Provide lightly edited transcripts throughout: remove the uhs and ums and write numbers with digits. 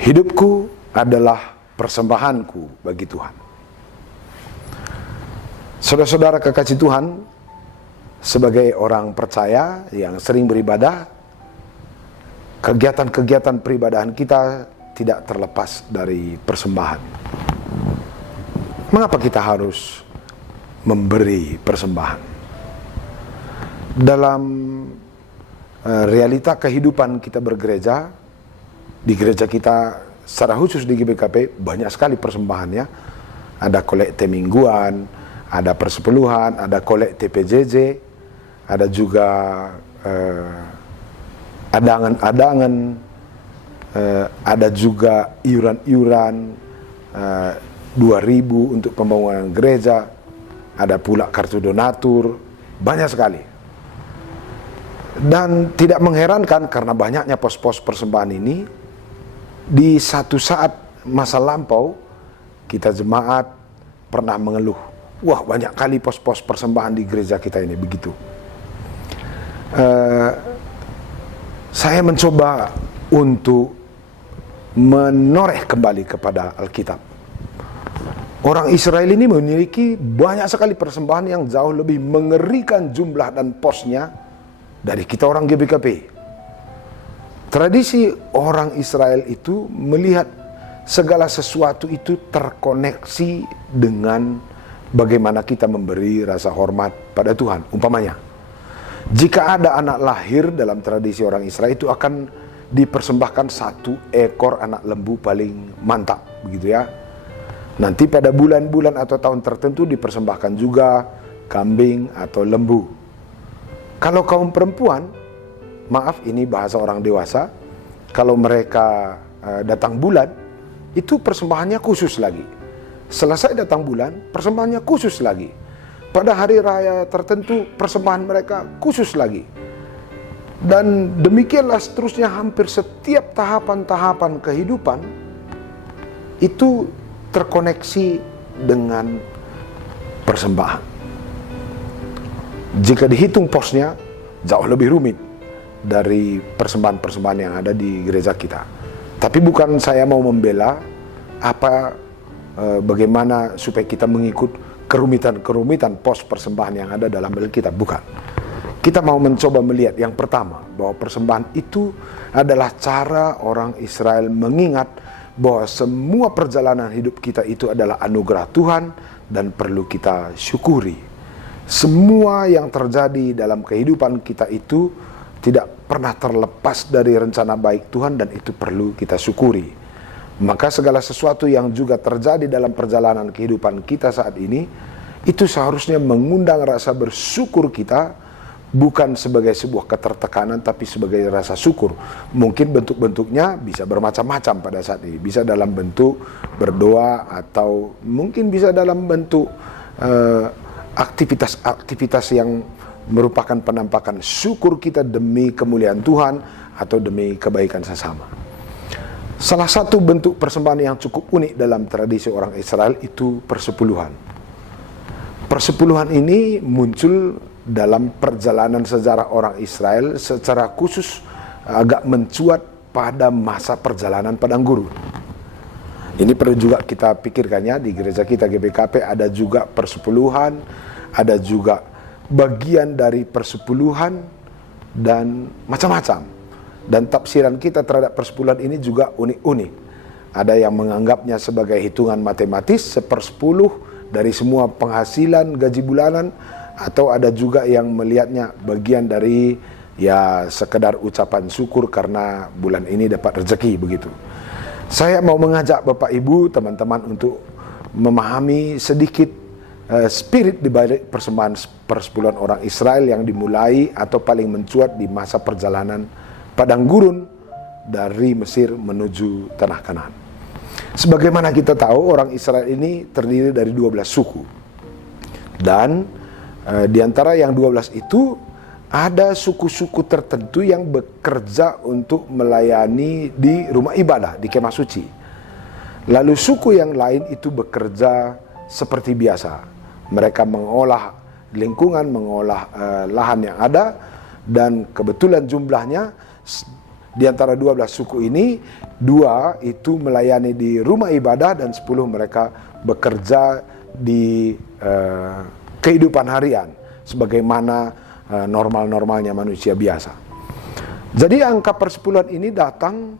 Hidupku adalah persembahanku bagi Tuhan. Saudara-saudara kekasih Tuhan, sebagai orang percaya yang sering beribadah, kegiatan-kegiatan peribadahan kita tidak terlepas dari persembahan. Mengapa kita harus memberi persembahan? Dalam realita kehidupan kita bergereja, di gereja kita secara khusus di GBKP banyak sekali persembahannya. Ada kolekte mingguan, ada persepuluhan, ada kolekte PJJ, ada juga adangan-adangan, ada juga iuran-iuran 2.000 untuk pembangunan gereja, ada pula kartu donatur, banyak sekali. Dan tidak mengherankan karena banyaknya pos-pos persembahan ini, di satu saat masa lampau kita jemaat pernah mengeluh, wah banyak kali pos-pos persembahan di gereja kita ini begitu. Saya mencoba untuk menoreh kembali kepada Alkitab. Orang Israel ini memiliki banyak sekali persembahan yang jauh lebih mengerikan jumlah dan posnya dari kita orang GBKP. Tradisi orang Israel itu melihat segala sesuatu itu terkoneksi dengan bagaimana kita memberi rasa hormat pada Tuhan. Umpamanya, jika ada anak lahir dalam tradisi orang Israel, itu akan dipersembahkan 1 ekor anak lembu paling mantap, begitu ya. Nanti pada bulan-bulan atau tahun tertentu dipersembahkan juga kambing atau lembu. Kalau kaum perempuan, maaf ini bahasa orang dewasa, kalau mereka datang bulan, itu persembahannya khusus lagi. Selesai datang bulan, persembahannya khusus lagi. Pada hari raya tertentu, persembahan mereka khusus lagi. Dan demikianlah seterusnya, hampir setiap tahapan-tahapan kehidupan itu terkoneksi dengan persembahan. Jika dihitung posnya, jauh lebih rumit dari persembahan-persembahan yang ada di gereja kita. Tapi bukan saya mau membela bagaimana supaya kita mengikut kerumitan-kerumitan pos persembahan yang ada dalam Alkitab, bukan. Kita mau mencoba melihat yang pertama, bahwa persembahan itu adalah cara orang Israel mengingat bahwa semua perjalanan hidup kita itu adalah anugerah Tuhan dan perlu kita syukuri. Semua yang terjadi dalam kehidupan kita itu tidak pernah terlepas dari rencana baik Tuhan dan itu perlu kita syukuri. Maka segala sesuatu yang juga terjadi dalam perjalanan kehidupan kita saat ini, itu seharusnya mengundang rasa bersyukur kita, bukan sebagai sebuah ketertekanan tapi sebagai rasa syukur. Mungkin bentuk-bentuknya bisa bermacam-macam pada saat ini. Bisa dalam bentuk berdoa atau mungkin bisa dalam bentuk aktivitas-aktivitas yang merupakan penampakan syukur kita demi kemuliaan Tuhan atau demi kebaikan sesama. Salah satu bentuk persembahan yang cukup unik dalam tradisi orang Israel itu persepuluhan. Persepuluhan ini muncul dalam perjalanan sejarah orang Israel, secara khusus agak mencuat pada masa perjalanan padang gurun. Ini perlu juga kita pikirkannya. Di gereja kita GBKP ada juga persepuluhan, ada juga bagian dari persepuluhan dan macam-macam. Dan tafsiran kita terhadap persepuluhan ini juga unik-unik. Ada yang menganggapnya sebagai hitungan matematis, 1/10 dari semua penghasilan gaji bulanan, atau ada juga yang melihatnya bagian dari ya sekedar ucapan syukur karena bulan ini dapat rezeki begitu. Saya mau mengajak Bapak Ibu, teman-teman untuk memahami sedikit spirit di balik persembahan persepuluhan orang Israel yang dimulai atau paling mencuat di masa perjalanan padang gurun dari Mesir menuju tanah Kanaan. Sebagaimana kita tahu, orang Israel ini terdiri dari 12 suku. Dan di antara yang 12 itu ada suku-suku tertentu yang bekerja untuk melayani di rumah ibadah, di kemah suci. Lalu suku yang lain itu bekerja seperti biasa. Mereka mengolah lingkungan, mengolah lahan yang ada, dan kebetulan jumlahnya Di antara 12 suku ini, 2 itu melayani di rumah ibadah dan 10 mereka bekerja di kehidupan harian sebagaimana normal-normalnya manusia biasa. Jadi angka persepuluhan ini datang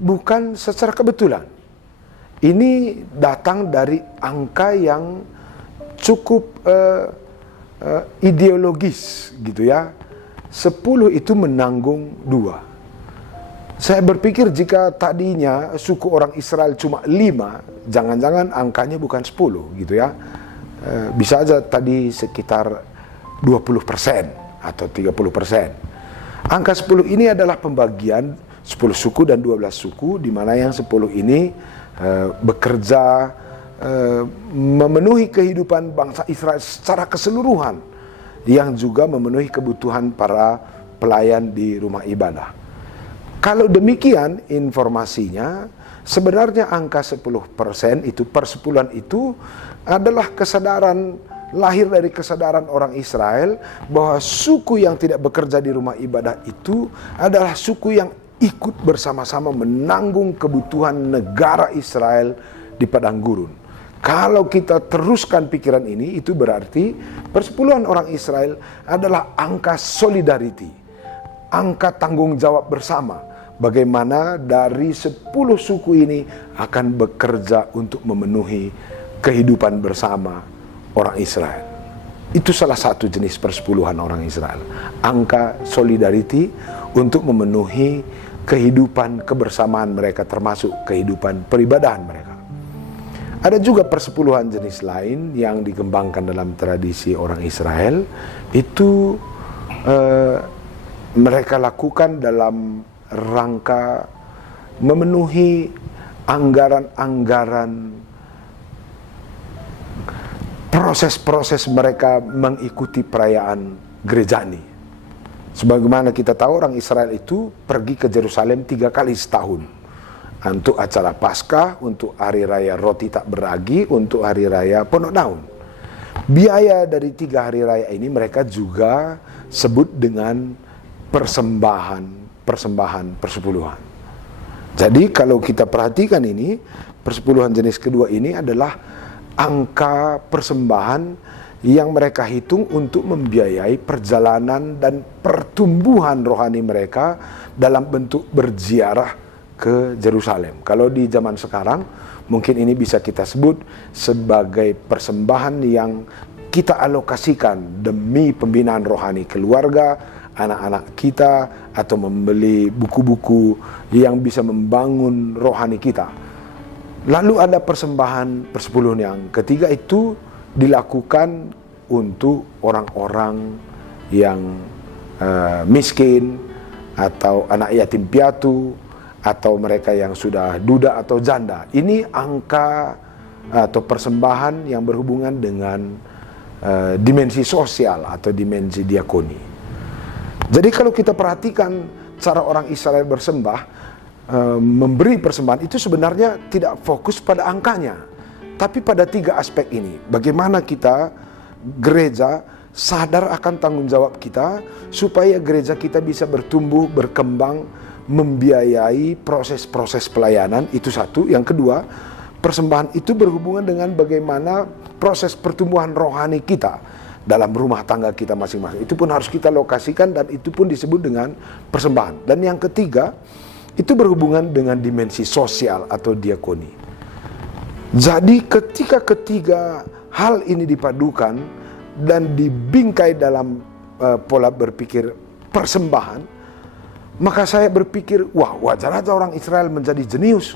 bukan secara kebetulan. Ini datang dari angka yang cukup ideologis gitu ya. 10 itu menanggung 2. Saya berpikir jika tadinya suku orang Israel cuma 5, jangan-jangan angkanya bukan 10 gitu ya. Bisa aja tadi sekitar 20% atau 30%. Angka 10 ini adalah pembagian 10 suku dan 12 suku, di mana yang 10 ini bekerja memenuhi kehidupan bangsa Israel secara keseluruhan, yang juga memenuhi kebutuhan para pelayan di rumah ibadah. Kalau demikian informasinya, sebenarnya angka 10% itu, persepuluhan itu adalah kesadaran, lahir dari kesadaran orang Israel bahwa suku yang tidak bekerja di rumah ibadah itu adalah suku yang ikut bersama-sama menanggung kebutuhan negara Israel di padang gurun. Kalau kita teruskan pikiran ini, itu berarti persepuluhan orang Israel adalah angka solidarity, angka tanggung jawab bersama. Bagaimana dari 10 suku ini akan bekerja untuk memenuhi kehidupan bersama orang Israel. Itu salah satu jenis persepuluhan orang Israel. Angka solidarity untuk memenuhi kehidupan kebersamaan mereka, termasuk kehidupan peribadahan mereka. Ada juga persepuluhan jenis lain yang dikembangkan dalam tradisi orang Israel. Itu mereka lakukan dalam rangka memenuhi anggaran-anggaran proses-proses mereka mengikuti perayaan gerejani. Sebagaimana kita tahu, orang Israel itu pergi ke Yerusalem 3 kali setahun. Untuk acara Paskah, untuk hari raya roti tak beragi, untuk hari raya Pondok Daun. Biaya dari 3 hari raya ini mereka juga sebut dengan persembahan persepuluhan. Jadi kalau kita perhatikan ini, persepuluhan jenis kedua ini adalah angka persembahan yang mereka hitung untuk membiayai perjalanan dan pertumbuhan rohani mereka dalam bentuk berziarah ke Yerusalem. Kalau di zaman sekarang, mungkin ini bisa kita sebut sebagai persembahan yang kita alokasikan demi pembinaan rohani keluarga, anak-anak kita, atau membeli buku-buku yang bisa membangun rohani kita. Lalu ada persembahan persepuluhan yang ketiga, itu dilakukan untuk orang-orang yang miskin, atau anak yatim piatu, atau mereka yang sudah duda atau janda. Ini angka atau persembahan yang berhubungan dengan dimensi sosial atau dimensi diakoni. Jadi kalau kita perhatikan cara orang Israel bersembah, memberi persembahan itu sebenarnya tidak fokus pada angkanya, tapi pada 3 aspek ini. Bagaimana kita gereja sadar akan tanggung jawab kita, supaya gereja kita bisa bertumbuh, berkembang, membiayai proses-proses pelayanan, itu satu. Yang kedua, persembahan itu berhubungan dengan bagaimana proses pertumbuhan rohani kita dalam rumah tangga kita masing-masing. Itu pun harus kita lokasikan, dan itu pun disebut dengan persembahan. Dan yang ketiga, itu berhubungan dengan dimensi sosial atau diakoni. Jadi ketika ketiga hal ini dipadukan dan dibingkai dalam pola berpikir persembahan, maka saya berpikir, wah, wajar aja orang Israel menjadi jenius.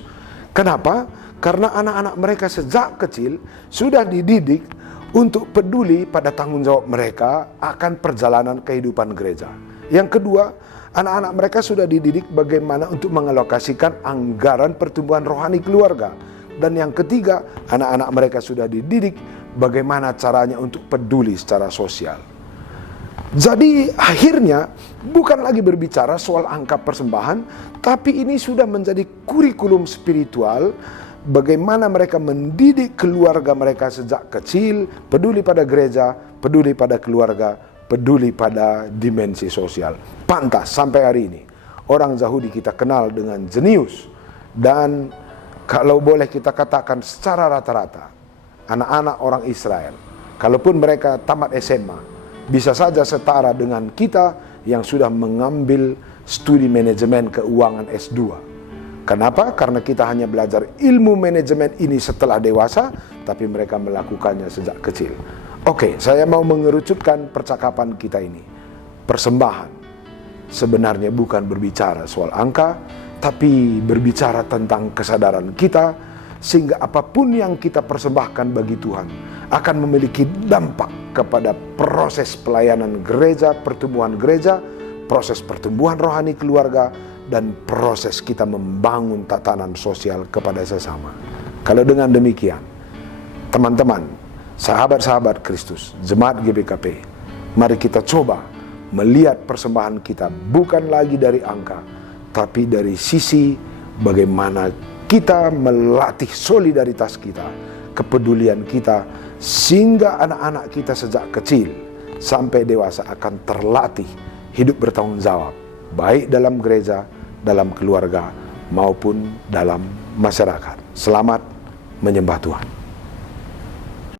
Kenapa? Karena anak-anak mereka sejak kecil sudah dididik untuk peduli pada tanggung jawab mereka akan perjalanan kehidupan gereja. Yang kedua, anak-anak mereka sudah dididik bagaimana untuk mengalokasikan anggaran pertumbuhan rohani keluarga. Dan yang ketiga, anak-anak mereka sudah dididik bagaimana caranya untuk peduli secara sosial. Jadi akhirnya bukan lagi berbicara soal angka persembahan, tapi ini sudah menjadi kurikulum spiritual. Bagaimana mereka mendidik keluarga mereka sejak kecil, peduli pada gereja, peduli pada keluarga, peduli pada dimensi sosial. Pantas sampai hari ini orang Yahudi kita kenal dengan jenius. Dan kalau boleh kita katakan secara rata-rata, anak-anak orang Israel, kalaupun mereka tamat SMA, bisa saja setara dengan kita yang sudah mengambil studi manajemen keuangan S2. Kenapa? Karena kita hanya belajar ilmu manajemen ini setelah dewasa, tapi mereka melakukannya sejak kecil. Oke, saya mau mengerucutkan percakapan kita ini. Persembahan sebenarnya bukan berbicara soal angka, tapi berbicara tentang kesadaran kita, sehingga apapun yang kita persembahkan bagi Tuhan akan memiliki dampak kepada proses pelayanan gereja, pertumbuhan gereja, proses pertumbuhan rohani keluarga, dan proses kita membangun tatanan sosial kepada sesama. Kalau dengan demikian, teman-teman, sahabat-sahabat Kristus, jemaat GBKP, mari kita coba melihat persembahan kita bukan lagi dari angka, tapi dari sisi bagaimana kita melatih solidaritas kita, kepedulian kita, sehingga anak-anak kita sejak kecil sampai dewasa akan terlatih hidup bertanggung jawab, baik dalam gereja, dalam keluarga, maupun dalam masyarakat. Selamat menyembah Tuhan.